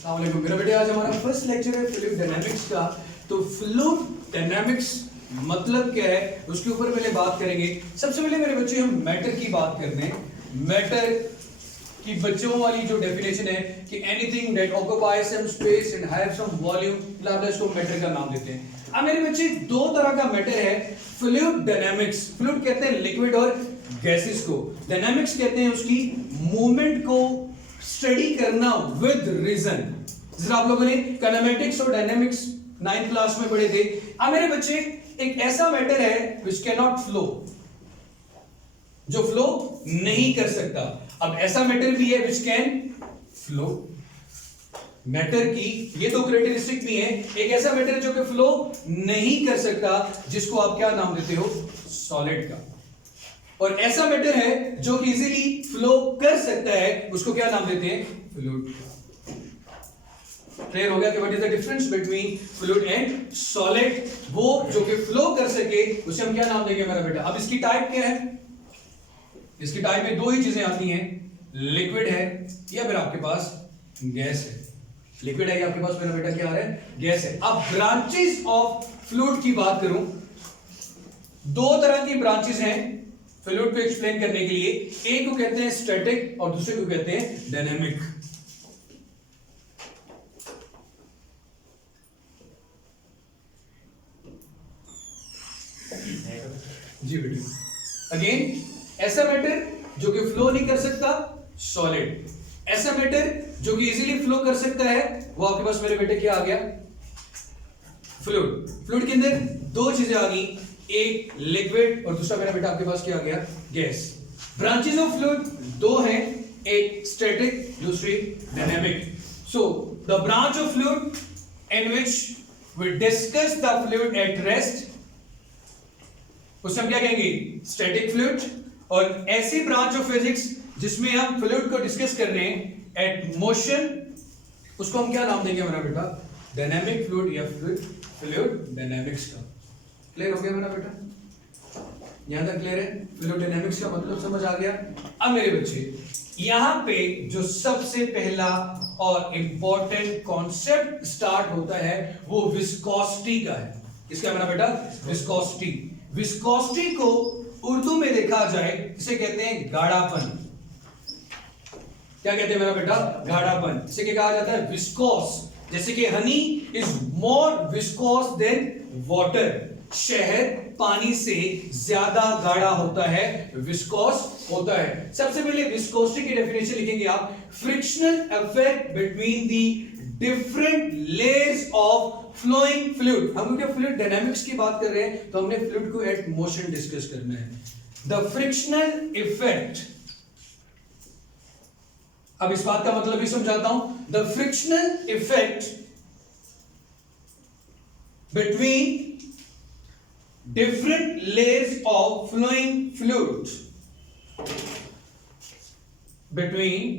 अस्सलाम वालेकुम मेरा बेटे, आज हमारा फर्स्ट लेक्चर है फ्लूइड डायनामिक्स का। तो फ्लूइड डायनामिक्स मतलब क्या है उसके ऊपर पहले बात करेंगे। सबसे पहले मेरे बच्चे हम मैटर की बात करते हैं। मैटर की बच्चों वाली जो डेफिनेशन है कि anything that occupies some space and have some volume, इसको मैटर का नाम देते हैं। अब मेरे बच्चे दो तरह का मैटर है फ्लूइड डायनामिक्स। फ्लूइड कहते हैं लिक्विड और गैसेस को, डायनामिक्स कहते हैं उसकी मूवमेंट को स्टडी करना विद रीजन। जरा आप लोगों ने काइनेमेटिक्स और डायनामिक्स 9th क्लास में पढ़े थे। अब मेरे बच्चे एक ऐसा मैटर है विच कैन नॉट फ्लो, जो फ्लो नहीं कर सकता। अब ऐसा मैटर भी है विच कैन फ्लो। मैटर की ये दो कैरेक्टरिस्टिक भी है। एक ऐसा मैटर है जो कि फ्लो नहीं कर सकता, जिसको आप क्या नाम देते हो, सॉलिड का। और ऐसा मैटर है जो कि इजीली फ्लो कर सकता है, उसको क्या नाम देते हैं, फ्लूइड। क्लियर हो गया कि what is the difference between fluid and solid. वो जो कि फ्लो कर सके उसे हम क्या नाम देंगे मेरा बेटा। अब इसकी टाइप क्या है, इसकी टाइप में दो ही चीजें आती हैं, लिक्विड है या फिर आपके पास गैस है। लिक्विड है या आपके पास मेरा बेटा क्या आ रहा है, गैस है। अब ब्रांचेस ऑफ फ्लूइड की बात करूं, दो तरह की ब्रांचेस हैं फ्लूइड को एक्सप्लेन करने के लिए। एक को कहते हैं स्टैटिक और दूसरे को कहते हैं डायनेमिक। जी बेटी, अगेन ऐसा मैटर जो कि फ्लो नहीं कर सकता, सॉलिड। ऐसा मैटर जो कि इजीली फ्लो कर सकता है, वो आपके पास मेरे बेटे क्या आ गया, फ्लूइड। फ्लूइड के अंदर दो चीजें आ गई, एक लिक्विड और दूसरा मेरा बेटा आपके पास क्या आ गया, गैस। ब्रांचेस ऑफ फ्लूइड दो हैं, एक स्टैटिक दूसरी dynamic. So the branch of fluid in which we discuss the fluid at rest, उसे हम क्या कहेंगे, स्टैटिक फ्लूइड। और ऐसी ब्रांच ऑफ फिजिक्स जिसमें हम फ्लूइड को डिस्कस कर रहे हैं एट मोशन, उसको हम क्या नाम देंगे मेरा बेटा, डायनेमिक फ्लूइड या फ्लूइड डायनेमिक्स का। क्लियर हो गया मेरा बेटा, यहां तक क्लियर है। फ्लूइड डायनेमिक्स का मतलब समझ आ गया। अब मेरे बच्चे यहां पे जो सबसे पहला और इंपॉर्टेंट कॉन्सेप्ट स्टार्ट होता है वो विस्कोसिटी का है। इसका मेरा बेटा विस्कोसिटी। विस्कोसिटी को उर्दू में देखा जाए इसे कहते हैं गाढ़ापन। क्या कहते हैं मेरा बेटा, गाढ़ापन। इसे क्या कहा जाता है, विस्कोस। जैसे कि honey is more viscous than water. शहद पानी से ज्यादा गाढ़ा होता है, विस्कोस होता है। सबसे पहले विस्कोसिटी की डेफिनेशन लिखेंगे आप, frictional effect between the different layers of flowing fluid. हम क्योंकि फ्लूइड डायनामिक्स की बात कर रहे हैं तो हमने फ्लूइड को एट मोशन डिस्कस करना है। द फ्रिक्शनल इफेक्ट, अब इस बात का मतलब भी समझाता हूं। The frictional effect between different layers of flowing fluid, between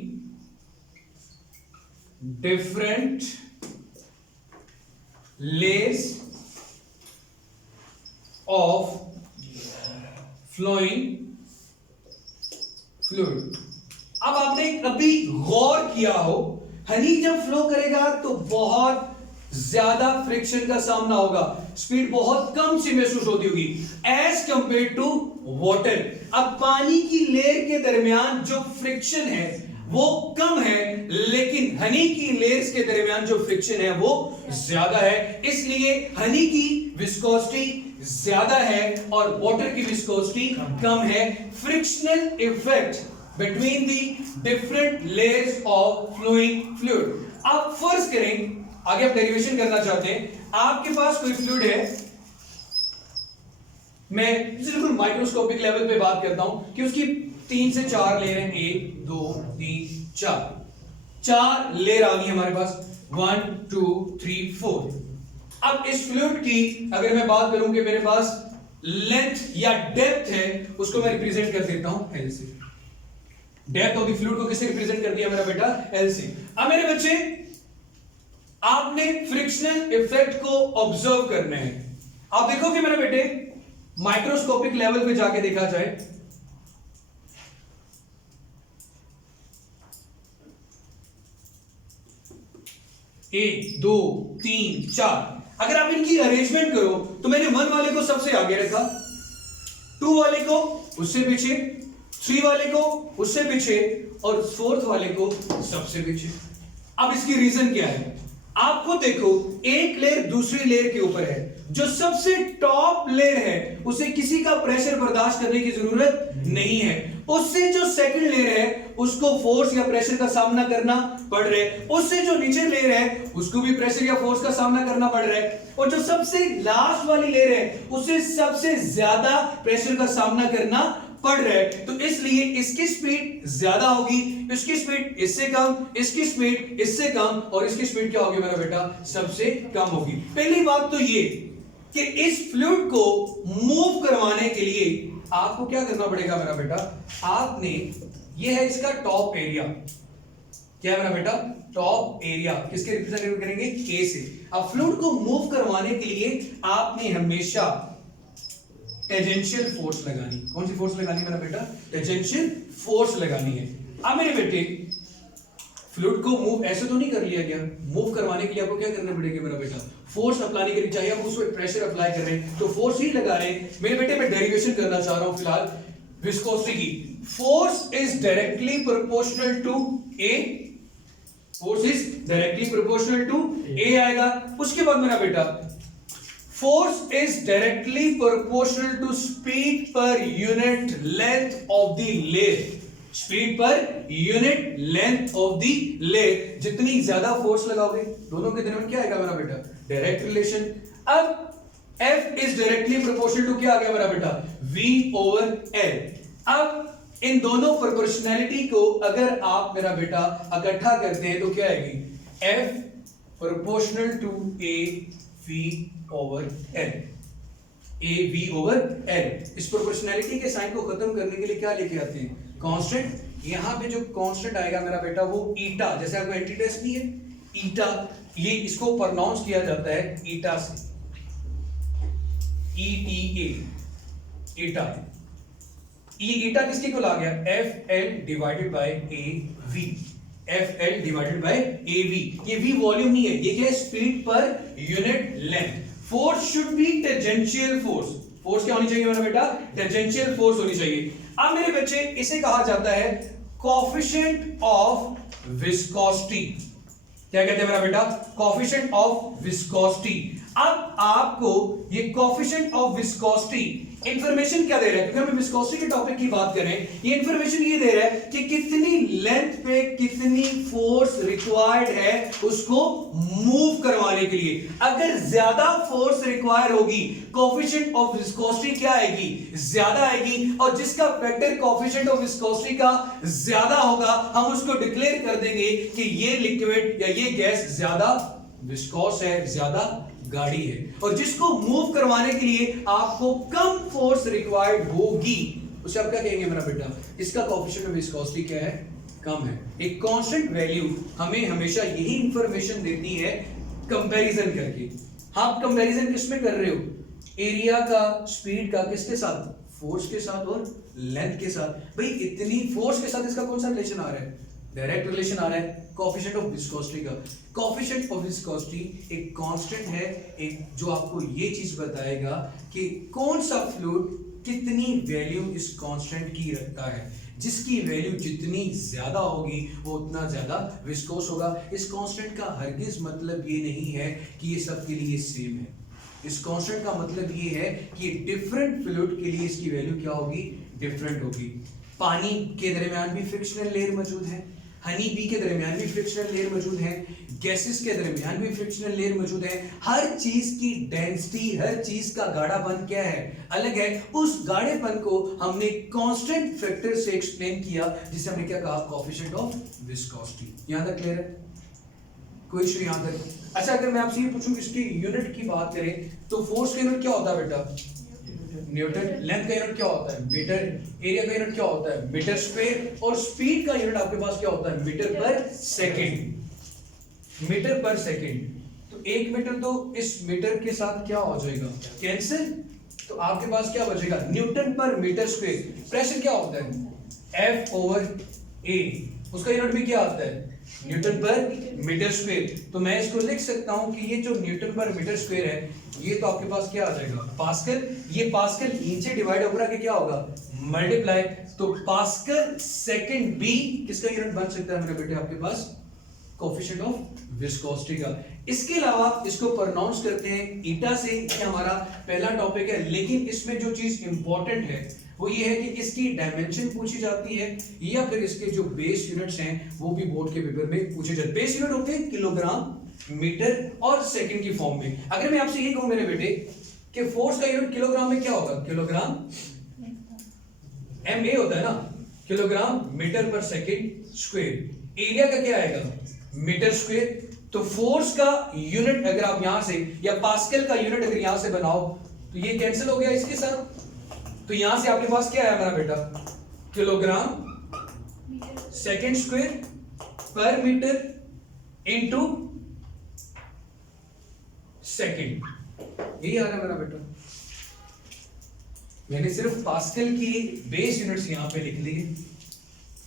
different layers of flowing fluid। अब आपने कभी गौर किया हो, हनी जब फ्लो करेगा तो बहुत ज्यादा फ्रिक्शन का सामना होगा, स्पीड बहुत कम सी महसूस होती होगी एज कंपेयर टू वाटर। अब पानी की लेयर के दरमियान जो फ्रिक्शन है वो कम है, लेकिन हनी की लेयर्स के दरमियान जो फ्रिक्शन है वो ज्यादा है। इसलिए हनी की विस्कोसिटी ज्यादा है और वाटर की विस्कोसिटी कम है। Frictional effect between the different layers of flowing fluid. आप फर्ज करें, आगे आप डेरिवेशन करना चाहते हैं, आपके पास कोई फ्लूइड है, मैं बिल्कुल माइक्रोस्कोपिक लेवल पे बात करता हूं कि उसकी 3 से 4 लेयर हैं, 1 2 3 4 लेयर आ गई हमारे पास, 1 2 3 4। अब इस फ्लूइड की अगर मैं बात करूं कि मेरे पास लेंथ या डेप्थ है, उसको मैं रिप्रेजेंट कर देता हूं L से। डेप्थ ऑफ द फ्लूइड को किससे रिप्रेजेंट कर दिया मेरा बेटा, L से। अब मेरे बच्चे आपने फ्रिक्शनल इफेक्ट को ऑब्जर्व करना है। आप देखो कि मेरे बेटे माइक्रोस्कोपिक लेवल पे जाके देखा जाए, 1 2 3 4। अगर आप इनकी अरेंजमेंट करो तो मैंने 1 वाले को सबसे आगे रखा, 2 वाले को उससे पीछे, 3 वाले को उससे पीछे और 4th वाले को सबसे पीछे। अब इसकी रीजन क्या है? आपको देखो, एक लेयर दूसरी लेयर के ऊपर है, जो सबसे टॉप लेयर है उसे किसी का प्रेशर बर्दाश्त करने की जरूरत नहीं है, उससे जो सेकंड लेयर है उसको फोर्स या प्रेशर का सामना करना पड़ रहा है, उससे जो नीचे लेयर है उसको भी प्रेशर या फोर्स का सामना करना पड़ रहा है, और जो सबसे लास्ट वाली लेयर है उसे सबसे ज्यादा प्रेशर का सामना करना पड़ रहा है। तो इसलिए इसकी स्पीड ज्यादा होगी, इसकी स्पीड इससे कम, इसकी स्पीड इससे कम, और इसकी स्पीड क्या होगी मेरा बेटा? सबसे कम होगी। पहली बात तो ये कि इस फ्लूइड को मूव करवाने के लिए आपको क्या करना पड़ेगा मेरा बेटा? आपने, ये है इसका टॉप एरिया, क्या है मेरा बेटा? टॉप एरिया किसके रिप्रेजेंट करेंगे? ए से। अब फ्लूइड को मूव करवाने के लिए आपने हमेशा टेंजेंशियल फोर्स लगानी। कौन सी फोर्स लगानी मेरा बेटा? टेंजेंशियल फोर्स लगानी है। अब मेरे बेटे, फ्लूइड को मूव ऐसे तो नहीं कर लिया गया, मूव करवाने के लिए आपको क्या करना पड़ेगा मेरा बेटा? फोर्स अप्लाई करनी चाहिए। आप उस पर प्रेशर अप्लाई कर रहे हैं तो फोर्स ही लगा रहे हैं। मेरे बेटे मैं डेरिवेशन करना चाह रहा हूं फिलहाल विस्कोसिटी की। Force is directly proportional to a, force is directly proportional to a आएगा। उसके बाद मेरा बेटा, force is directly proportional to speed per unit length of the layer, speed per unit length of the layer। जितनी ज्यादा force लगाओगे दोनों के दरमियान क्या आएगा मेरा बेटा? Direct relation. अब F is directly proportional to क्या आ गया मेरा बेटा? V over L। अब इन दोनों प्रोपोर्शनैलिटी को अगर आप मेरा बेटा इकट्ठा करते हैं तो क्या आएगी? F proportional to A V over L, A V over L। इस प्रोपोर्शनैलिटी के साइन को खत्म करने के लिए क्या लेके आते हैं? कांस्टेंट। यहां पे जो कांस्टेंट आएगा मेरा बेटा वो ईटा, जैसे आपको एंटी टेस्ट नहीं है ईटा, ये इसको प्रोनाउंस किया जाता है ईटा से, ETA, ईटा। ये ईटा किसके इक्वल आ गया? FL divided by AV, FL divided by AV। ये V वॉल्यूम नहीं है, ये क्या है? Speed per unit length. Force should be tangential force. Force क्या होनी चाहिए मेरा बेटा? टेंजेंशियल फोर्स होनी चाहिए। अब मेरे बच्चे, इसे कहा जाता है कोएफिशिएंट ऑफ विस्कोसिटी। क्या कहते हैं मेरा बेटा? Coefficient of viscosity. अब आपको ये कोएफिशिएंट ऑफ विस्कोसिटी इंफॉर्मेशन क्या दे रहा है? क्योंकि हम विस्कोसिटी के टॉपिक की बात करें, ये इंफॉर्मेशन ये दे रहा है कि कितनी लेंथ पे कितनी फोर्स रिक्वायर्ड है उसको मूव करवाने के लिए। अगर ज्यादा फोर्स रिक्वायर होगी, कोएफिशिएंट ऑफ विस्कोसिटी क्या आएगी? ज्यादा आएगी। और जिसका वेक्टर कोएफिशिएंट ऑफ विस्कोसिटी का ज्यादा होगा, हम उसको डिक्लेयर कर देंगे कि ये लिक्विड या ये गैस ज्यादा विस्कोस है, ज्यादा गाड़ी है। और जिसको मूव करवाने के लिए आपको कम फोर्स रिक्वायर्ड होगी, उसे आप क्या कहेंगे मेरा बेटा? इसका कोएफिशिएंट ऑफ विस्कोसिटी क्या है? कम है। एक कांस्टेंट वैल्यू हमें हमेशा यही इंफॉर्मेशन देती है कंपैरिजन करके। आप कंपैरिजन किसमें कर रहे हो? एरिया का, स्पीड का, किसके साथ? फोर्स के साथ और लेंथ के साथ। भाई इतनी फोर्स के साथ इसका कौन सा रिलेशन आ रहा है? डायरेक्ट रिलेशन आ रहा है कोएफिशिएंट ऑफ विस्कोसिटी का। कोएफिशिएंट ऑफ विस्कोसिटी एक कांस्टेंट है, एक जो आपको ये चीज बताएगा कि कौन सा फ्लूइड कितनी वैल्यू इस कांस्टेंट की रखता है। जिसकी वैल्यू जितनी ज्यादा होगी वो उतना ज्यादा विस्कोस होगा। इस कांस्टेंट का हरगिज मतलब ये नहीं है कि ये सबके लिए सेम है। इस कांस्टेंट का मतलब ये है कि डिफरेंट फ्लूइड के लिए इसकी वैल्यू क्या होगी? डिफरेंट होगी। पानी के दरमियान भी फ्रिक्शनल लेयर मौजूद है, हनी बी के दरमियान भी फ्रिक्शनल लेयर मौजूद है, गैसेस के दरमियान भी फ्रिक्शनल लेयर मौजूद है। हर चीज की डेंसिटी, हर चीज का गाढ़ापन क्या है? अलग है। उस गाढ़ेपन को हमने कांस्टेंट फैक्टर से एक्सप्लेन किया, जिसे हमने क्या कहा? Coefficient of viscosity. यहां तक क्लियर है? कोई इशू यहां तक? अच्छा, अगर मैं आपसे ये पूछूं इसकी यूनिट की बात करें तो फोर्स का यूनिट क्या होता है बेटा? न्यूटन। लेंथ का यूनिट क्या होता है? मीटर। एरिया का यूनिट क्या होता है? Metre square. और स्पीड का यूनिट आपके पास क्या होता है? मीटर पर सेकंड। मीटर पर सेकंड। तो 1 मीटर तो इस मीटर के साथ क्या हो जाएगा? कैंसिल। तो आपके पास क्या बचेगा? न्यूटन पर मीटर स्क्वायर। प्रेशर क्या होता है? F over A। उसका यूनिट भी क्या आता है? न्यूटन पर मीटर स्क्वायर। तो मैं इसको लिख सकता हूं कि ये जो न्यूटन पर मीटर स्क्वायर है ये तो आपके पास क्या आ जाएगा पास्कल। ये पास्कल नीचे डिवाइड होकर आके क्या होगा मल्टीप्लाई। तो पास्कल सेकंड बी किसका यूनिट बन सकता है मेरे बेटे आपके पास कोएफिशिएंट ऑफ विस्कोसिटी का। इसके अलावा इसको प्रोनाउंस करते हैं ईटा से, ये हमारा पहला टॉपिक है। लेकिन इसमें जो चीज इंपॉर्टेंट है वो ये है कि इसकी डायमेंशन पूछी जाती है या फिर इसके जो बेस यूनिट्स हैं वो भी बोर्ड के पेपर में पूछे जाते हैं। बेस यूनिट होते हैं किलोग्राम मीटर और सेकंड की फॉर्म में। अगर मैं आपसे ये कहूं मेरे बेटे कि फोर्स का यूनिट किलोग्राम में क्या होगा किलोग्राम एम ए होता है ना किलोग्राम मीटर पर सेकंड स्क्वायर। एरिया का क्या आएगा मीटर स्क्वायर। तो फोर्स का यूनिट अगर आप यहां से या पास्कल का यूनिट अगर यहां से बनाओ तो ये कैंसिल हो गया इसके साथ। तो यहां से आपके पास क्या आया मेरा बेटा किलोग्राम सेकंड स्क्वायर पर मीटर इनटू सेकंड, यही आ रहा है मेरा बेटा। मैंने सिर्फ पास्कल की बेस यूनिट्स यहां पे लिख दिए,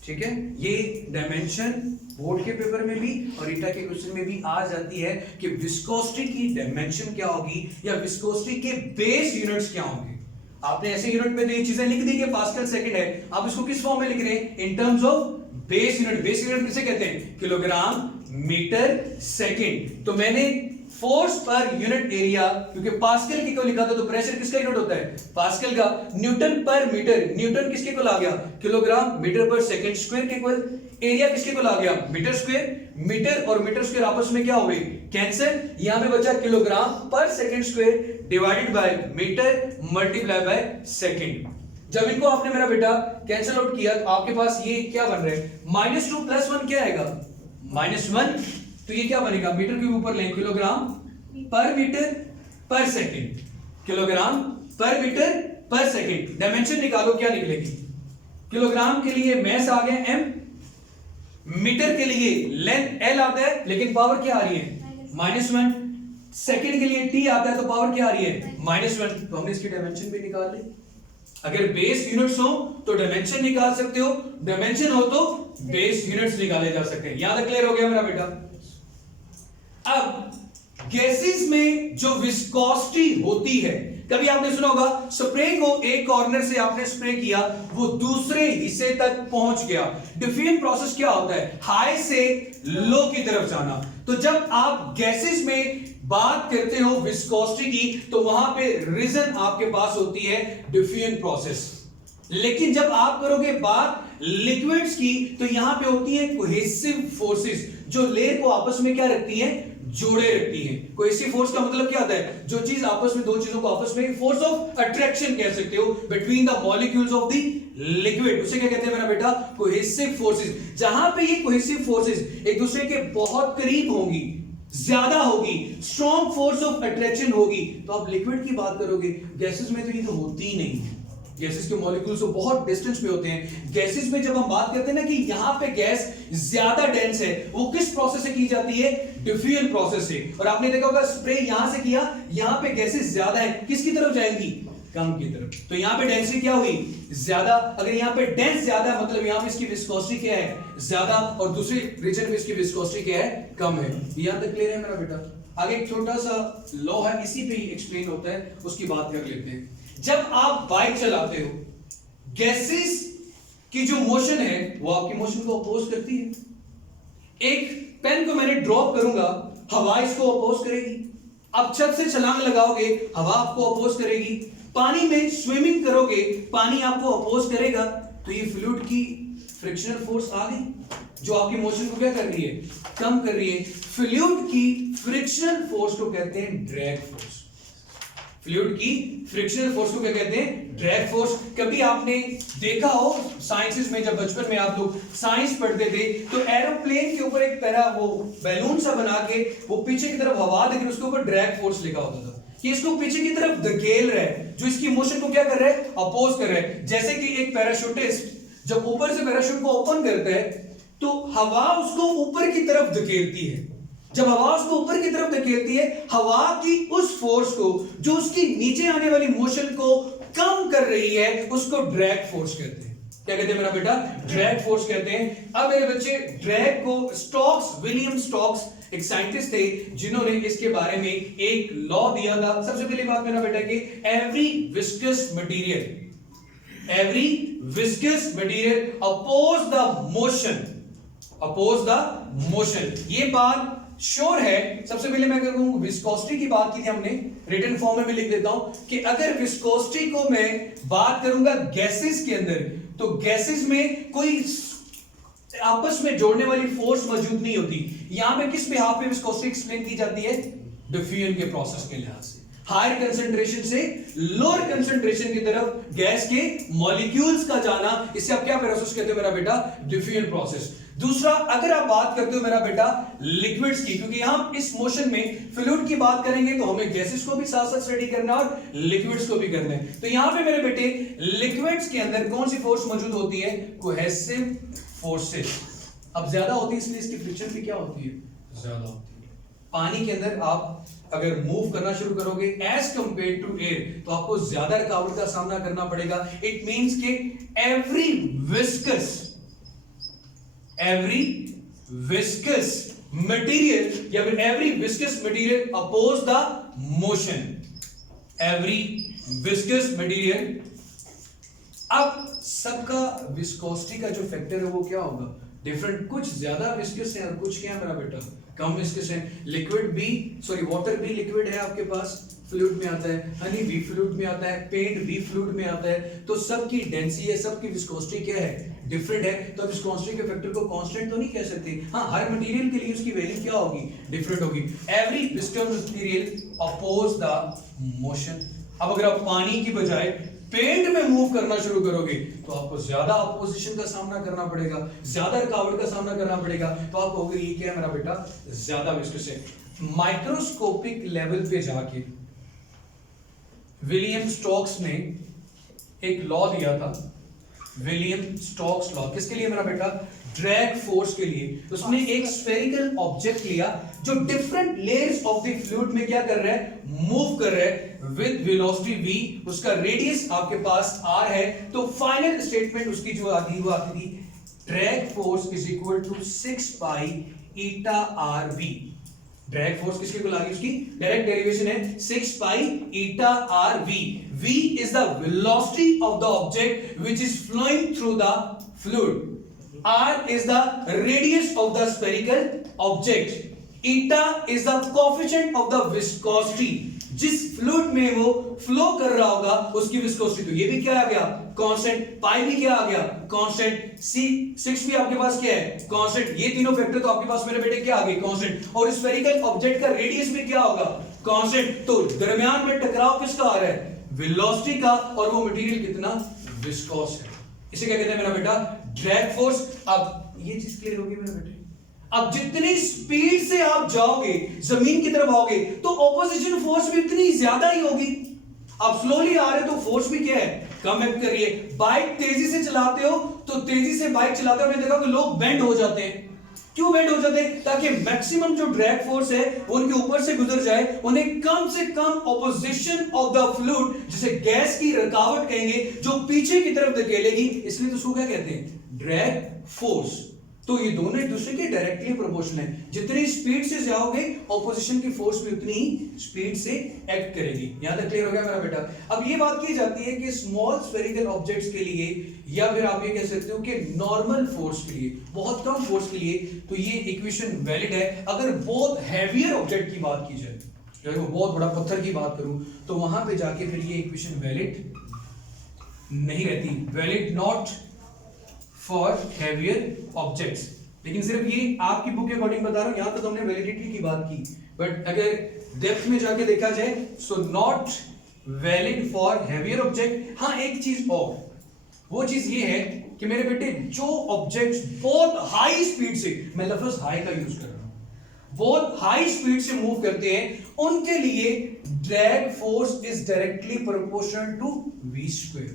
ठीक है। ये डायमेंशन बोर्ड के पेपर में भी और ईटा के क्वेश्चन में भी आ जाती है कि विस्कोसिटी की डायमेंशन क्या होगी या विस्कोसिटी के बेस यूनिट्स क्या होंगे। आपने ऐसे यूनिट में ये चीजें लिख दी कि पास्कल सेकंड है, आप इसको किस फॉर्म में लिख रहे हैं in terms of base unit. Base unit किसे कहते हैं किलोग्राम मीटर सेकंड। तो मैंने फोर्स पर यूनिट एरिया क्योंकि पास्कल की को लिखा था तो प्रेशर किसका यूनिट होता है पास्कल का। न्यूटन पर मीटर, न्यूटन किसके इक्वल आ गया किलोग्राम मीटर पर सेकंड स्क्वायर के इक्वल। एरिया किसके इक्वल आ गया मीटर स्क्वायर। मीटर और मीटर स्क्वायर आपस में क्या हो गए कैंसिल। यहां पे बचा kilogram per second square divided by metre multiply by second. जब इनको आपने मेरा बेटा कैंसिल आउट किया तो आपके पास ये क्या बन रहा है -2 + 1 क्या आएगा -1। तो ये क्या बनेगा मीटर के ऊपर लें किलोग्राम पर मीटर पर सेकंड, किलोग्राम पर मीटर पर सेकंड। डायमेंशन निकालो क्या निकलेगी किलोग्राम के लिए मैस आ गया m, मीटर के लिए लेंथ l आता है लेकिन पावर क्या आ रही है -1। सेकंड के लिए t आता है तो पावर क्या आ रही है -1। तो हमने इसकी डायमेंशन भी निकाल ली। अगर बेस यूनिट्स हो तो डायमेंशन निकाल सकते हो, डायमेंशन हो तो बेस यूनिट्स निकाले जा सकते हैं। यहां तक क्लियर हो गया मेरा बेटा। अब गैसेस में जो विस्कोसिटी होती है, कभी आपने सुना होगा स्प्रे को एक कॉर्नर से आपने स्प्रे किया वो दूसरे हिस्से तक पहुंच गया। डिफ्यूजन प्रोसेस क्या होता है हाई से लो की तरफ जाना। तो जब आप गैसेस में बात करते हो विस्कोसिटी की तो वहां पे रीजन आपके पास होती है डिफ्यूजन प्रोसेस। लेकिन जब आप करोगे बात लिक्विड्स की तो यहां पे होती है कोहेसिव फोर्सेस जो लेयर को आपस में क्या रखती है जोड़े रखती है। कोहेसिव फोर्स का मतलब क्या होता है जो चीज आपस में दो चीजों को आपस में फोर्स ऑफ अट्रैक्शन कह सकते हो between the molecules of the liquid, उसे क्या कहते हैं मेरा बेटा कोहेसिव फोर्सेस। जहां पे ये कोहेसिव फोर्सेस एक दूसरे के बहुत करीब होंगी, ज्यादा होगी, स्ट्रॉन्ग फोर्स ऑफ अट्रैक्शन होगी तो आप लिक्विड की बात करोगे। गैसेस में तो ये तो होती ही नहीं है, गैसेस के मॉलिक्यूल्स तो बहुत डिस्टेंस पे होते हैं। गैसेस में जब हम बात करते हैं ना कि यहां पे गैस ज्यादा डेंस है वो किस प्रोसेस से की जाती है डिफ्यूजन प्रोसेस से। और आपने देखा होगा स्प्रे यहां से किया, यहां पे गैसेस ज्यादा है, किसकी तरफ जाएंगी कम की तरफ। तो यहां पे डेंसिटी क्या हुई ज्यादा। अगर यहां पे डेंस ज्यादा है मतलब यहां पे इसकी विस्कोसिटी क्या है ज्यादा और दूसरे रीजन में इसकी विस्कोसिटी क्या है कम है। यहां तक क्लियर है मेरा बेटा। आगे एक छोटा सा लॉ है इसी पे ही एक्सप्लेन होता है, उसकी बात कर लेते हैं। जब आप बाइक चलाते हो गैसेस की जो मोशन है वो आपकी मोशन को अपोज करती है। एक पेन को मैंने ड्रॉप करूंगा हवा इसको अपोज करेगी। अब छत से छलांग लगाओगे हवा आपको अपोज करेगी। पानी में स्विमिंग करोगे पानी आपको अपोज करेगा। तो ये फ्लूइड की फ्रिक्शनल फोर्स आ गई जो आपकी मोशन को क्या कर रही है कम कर रही है। फ्लूइड की फ्रिक्शनल फोर्स को कहते हैं ड्रैग फोर्स। फ्लूइड की फ्रिक्शनल फोर्स को क्या कहते हैं ड्रैग फोर्स। कभी आपने देखा हो साइंसेस में जब बचपन में आप लोग साइंस पढ़ते थे तो एरोप्लेन के ऊपर एक तरह वो बैलून सा बना के वो पीछे की तरफ हवा देकर उसके ऊपर ड्रैग फोर्स लिखा होता था कि इसको पीछे की तरफ धकेल रहा है जो इसकी मोशन को क्या कर रहा है अपोज कर रहा है। जैसे कि एक पैराशूटिस्ट जब ऊपर से पैराशूट को ओपन करता है तो हवा उसको ऊपर की तरफ धकेलती है। जब हवा उसको ऊपर की तरफ धकेलती है हवा की उस फोर्स को जो उसकी नीचे आने वाली मोशन को कम कर रही है उसको ड्रैग फोर्स कहते हैं। क्या कहते हैं मेरा बेटा? ड्रैग फोर्स कहते हैं। अब मेरे बच्चे ड्रैग को स्टोक्स, विलियम स्टोक्स एक साइंटिस्ट थे जिन्होंने इसके बारे में एक लॉ दिया था। सबसे पहली बात मेरा बेटा कि every viscous material oppose the motion. ये बात श्योर है। सबसे पहले मैं अगर विस्कोसिटी की बात की थी हमने, रिटन फॉर्म में लिख देता हूं कि अगर विस्कोसिटी को मैं बात करूंगा गैसेस के अंदर, तो गैसेस में कोई आपस में जोड़ने वाली फोर्स मौजूद नहीं होती। यहां पे किस बिहाफ पे विस्कोसिटी एक्सप्लेन की जाती है? डिफ्यूजन के प्रोसेस के लिहाज से, हायर कंसंट्रेशन से लोअर कंसंट्रेशन की तरफ गैस के मॉलिक्यूल्स का जाना, इसे आप क्या प्रोसेस कहते हो मेरा बेटा? Diffusion process. दूसरा, अगर आप बात करते हो मेरा बेटा लिक्विड्स की, क्योंकि हम इस मोशन में फ्लूइड की बात करेंगे तो हमें गैसेस को भी साथ साथ स्टडी करना है और लिक्विड्स को भी करना है। तो यहां पे मेरे बेटे लिक्विड्स के अंदर कौन सी फोर्स मौजूद होती है? Cohesive forces. अब ज्यादा होती है इसलिए इसकी फ्रिक्शन भी क्या होती है? ज्यादा होती है। पानी के अंदर आप अगर मूव करना शुरू करोगे एज कंपेयर टू एयर, तो आपको ज्यादा रुकावट का सामना करना पड़ेगा। इट मींस कि एवरी विस्कस मटेरियल या फिर every viscous material oppose the motion. Every viscous material. अब सबका विस्कोसिटी का जो फैक्टर है वो क्या होगा? डिफरेंट। कुछ ज्यादा विस्कस है और कुछ क्या है मेरा बेटा? कम विस्कस है। वाटर भी लिक्विड है आपके पास, फ्लूइड में आता है, हनी भी फ्लूइड में आता है, पेंट भी फ्लूइड में आता है। तो सबकी डेंसिटी है, सबकी विस्कोसिटी क्या है? डिफरेंट है। तो विस्कोसिटी के फैक्टर को कांस्टेंट तो नहीं कह सकते। हाँ, हर मटेरियल के लिए उसकी वैल्यू क्या होगी? डिफरेंट होगी। Every viscous material oppose the motion. अब अगर आप पानी की बजाय पेंट में मूव करना शुरू करोगे तो आपको ज्यादा अपोजिशन का सामना करना पड़ेगा, ज्यादा रुकावट का सामना करना पड़ेगा। तो आप कहोगे ये क्या है मेरा बेटा? ज्यादा विस्कस है। माइक्रोस्कोपिक लेवल पे जाके विलियम स्टोक्स ने एक लॉ दिया था, विलियम स्टोक्स लॉ। किसके लिए मेरा बेटा? ड्रैग फोर्स के लिए। उसने एक स्फेरिकल ऑब्जेक्ट लिया जो different layers of the fluid में क्या कर रहा है? मूव कर रहा है विद वेलोसिटी v। उसका रेडियस आपके पास r है। तो फाइनल स्टेटमेंट उसकी जो आती वो आती थी drag force is equal to 6 pi eta r v. Drag force किसके को लागी? उसकी डायरेक्ट डेरिवेशन है 6 pi eta r v. v is the velocity of the object which is flowing through the fluid. r is the radius of the spherical object. eta is the coefficient of the viscosity. जिस fluid में वो flow कर रहा होगा उसकी viscosity. तो ये भी क्या आ गया? कांस्टेंट। पाई भी क्या आ गया? कांस्टेंट। सी 6 भी आपके पास क्या है? कांस्टेंट। ये तीनों फैक्टर तो आपके पास मेरे बेटे क्या आ गए? कांस्टेंट। और स्फेरिकल ऑब्जेक्ट का रेडियस भी क्या होगा? कांस्टेंट। तो दरमियान में टकराव किसका आ रहा है? वेलोसिटी का। और वो मटेरियल कितना? विस्कोस है। इसे क्या कहते हैं मेरा बेटा? Drag force. अब ये चीज क्लियर होगी मेरे बेटे। अब जितनी स्पीड से आप जाओगे, जमीन की तरफ आओगे, तो ऑपोजिशन फोर्स भी इतनी ज्यादा ही होगी। आप स्लोली आ रहे हो तो फोर्स भी क्या है? कम एक्ट कर रही है। बाइक तेजी से चलाते हो तो तेजी से बाइक चलाते हो, मैंने देखा कि लोग बेंड हो जाते हैं। क्यों बेंड हो जाते हैं? ताकि मैक्सिमम जो ड्रैग फोर्स है वो उनके ऊपर से गुजर जाए, उन्हें कम से कम ऑपोजिशन ऑफ द फ्लूइड, जिसे गैस की रुकावट कहेंगे, जो पीछे की तरफ धकेलेगी, इसलिए तो उसको क्या कहते हैं? Drag force. तो ये दोनों एक दूसरे के डायरेक्टली प्रोपोर्शनल है। जितनी स्पीड से जाओगे ऑपोजिशन की फोर्स भी उतनी ही स्पीड से एक्ट करेगी। यहां तक क्लियर हो गया मेरा बेटा? अब ये बात की जाती है कि स्मॉल स्फेरिकल ऑब्जेक्ट्स के लिए, या फिर आप ये कह सकते हो कि नॉर्मल फोर्स के लिए, बहुत कम फोर्स के लिए, तो ये इक्वेशन वैलिड है। अगर बहुत हैवियर ऑब्जेक्ट की बात की जाए, अगर मैं बहुत बड़ा पत्थर की बात करूं, तो वहां पे जाके फिर ये इक्वेशन वैलिड नहीं रहती। Valid not for heavier objects. लेकिन सिर्फ ये आपकी बुक के अकॉर्डिंग बता रहा हूं, यहां तो हमने वैलिडिटी की बात की, बट अगर डेप्थ में जाके देखा जाए so not valid for heavier object. हाँ, एक चीज और, वो चीज ये है कि मेरे बेटे जो ऑब्जेक्ट्स बहुत हाई स्पीड से, मैं लफ्ज हाई का यूज कर रहा हूं, बहुत हाई स्पीड से मूव करते हैं, उनके लिए drag force is directly proportional to v square.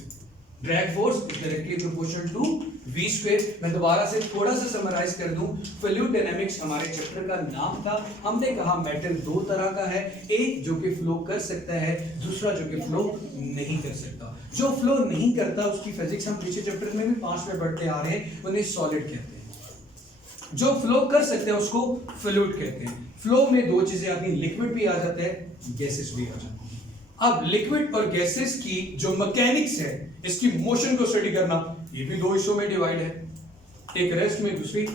Drag force is directly proportional to v square. मैं दोबारा से थोड़ा सा समराइज कर दूं, फ्लूइड डायनामिक्स हमारे चैप्टर का नाम था। हमने कहा मेटल दो तरह का है, एक जो कि फ्लो कर सकता है, दूसरा जो कि फ्लो नहीं कर सकता। जो फ्लो नहीं करता उसकी फिजिक्स हम पिछले चैप्टर में भी 5 में पढ़ते आ रहे हैं, उन्हें सॉलिड कहते हैं। जो फ्लो कर सकते हैं उसको फ्लूइड कहते हैं। फ्लो में दो चीजें आती हैं, लिक्विड भी आ जाता है, गैसेस भी आ जाते हैं। अब लिक्विड और गैसेस की जो मैकेनिक्स है, इसकी मोशन को स्टडी करना, ये भी दो हिस्सों में डिवाइड है, एक रेस्ट में, दूसरी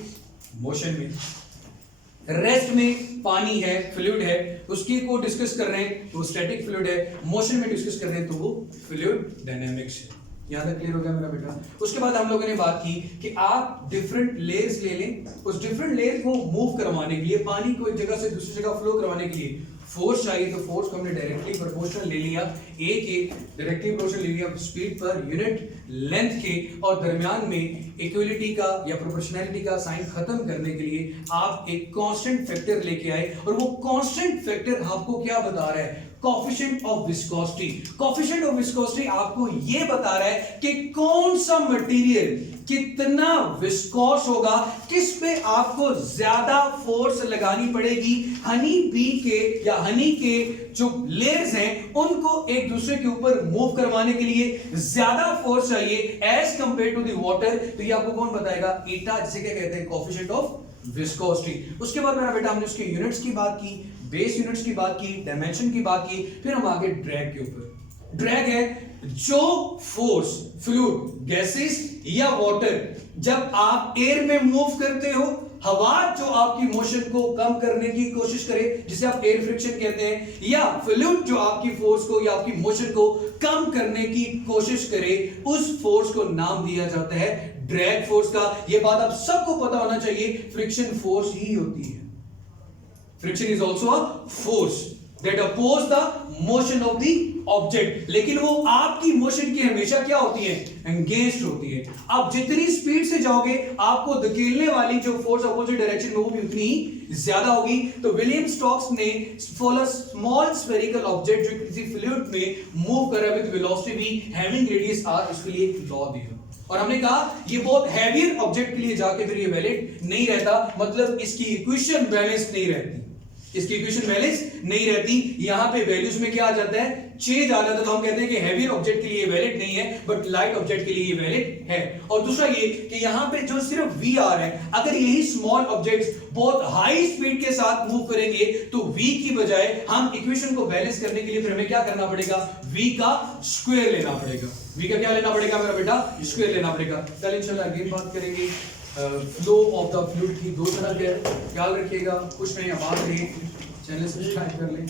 मोशन में। रेस्ट में पानी है, फ्लूइड है, उसकी को डिस्कस कर रहे हैं तो स्टैटिक फ्लूइड है, मोशन में डिस्कस कर रहे हैं तो वो फ्लूइड डायनामिक्स है। यहां तक क्लियर हो गया मेरा बेटा? उसके बाद हम लोगों ने बात की कि आप डिफरेंट लेयर्स ले लें, उस डिफरेंट लेयर को मूव करवाने के लिए, पानी को एक जगह से दूसरी जगह फ्लो करवाने के लिए फोर्स चाहिए, तो फोर्स को हमने डायरेक्टली प्रोपोर्शनल ले लिया, एक डायरेक्टली प्रोपोर्शनल ले लिया स्पीड पर यूनिट लेंथ के, और दरमियान में इक्वलिटी का या प्रोपोर्शनैलिटी का साइन खत्म करने के लिए आप एक कांस्टेंट फैक्टर लेके आए, और वो कांस्टेंट फैक्टर आपको क्या बता रहा है? Coefficient of viscosity. Coefficient of viscosity आपको ये बता रहा है कि कौन सा मटेरियल कितना विस्कोस होगा, किस पे आपको ज्यादा फोर्स लगानी पड़ेगी। हनी बी के या हनी के जो लेयर्स हैं उनको एक दूसरे के ऊपर मूव करवाने के लिए ज्यादा फोर्स चाहिए as compare to the water. तो ये आपको कौन बताएगा? ईटा, जिसे क्या कहते हैं? Coefficient of viscosity. उसके बाद मेरा बेटा हमने उसके यूनिट्स की बात की, बेस यूनिट्स की बात की, डायमेंशन की बात की, फिर हम आगे ड्रैग के ऊपर। ड्रैग है जो फोर्स फ्लूइड, गैसेस या वाटर जब आप एयर में मूव करते हो, हवा जो आपकी मोशन को कम करने की कोशिश करे, जिसे आप एयर फ्रिक्शन कहते हैं, या फ्लूइड जो आपकी फोर्स को या आपकी मोशन को कम करने की कोशिश करे, उस फोर्स को नाम दिया जाता है ड्रैग फोर्स का। यह बात आप सबको पता होना चाहिए, फ्रिक्शन फोर्स ही होती है। Friction is also a force that oppose the motion of the object, लेकिन वो आपकी मोशन की हमेशा क्या होती है? एंगेज्ड होती है। आप जितनी स्पीड से जाओगे, आपको धकेलने वाली जो फोर्स अपोजिट डायरेक्शन में वो भी उतनी ही ज्यादा होगी। तो विलियम स्टोक्स ने फॉर स्मॉल स्फेरिकल ऑब्जेक्ट जो किसी फ्लूइड में मूव कर रहा है with velocity v having radius r, उसके लिए एक लॉ दिया, और हमने कहा ये बहुत हैवियर ऑब्जेक्ट के लिए जाके फिर ये वैलिड नहीं रहता, मतलब इसकी इक्वेशन बैलेंस नहीं रहती, इसकी इक्वेशन बैलेंस नहीं रहती। यहां पे वैल्यूज में क्या आ जाता है? चेंज आ जाता है। तो हम कहते हैं कि हैवी ऑब्जेक्ट के लिए वैलिड नहीं है, बट लाइट ऑब्जेक्ट के लिए ये वैलिड है। और दूसरा ये कि यहां पे जो सिर्फ वी आर है, अगर यही स्मॉल ऑब्जेक्ट्स बहुत हाई स्पीड के साथ मूव करेंगे तो वी की बजाय हम इक्वेशन को बैलेंस करने के लिए फिर हमें क्या करना पड़ेगा? वी का स्क्वायर लेना पड़ेगा। वी का क्या लेना पड़ेगा मेरा बेटा? स्क्वायर लेना पड़ेगा। कल इंशाल्लाह अगेन बात करेंगे फ्लो ऑफ द फ्लूइड की दो तरह के। ख्याल रखिएगा, खुश रहें, आबाद रहें, चैनल सब्सक्राइब कर लें।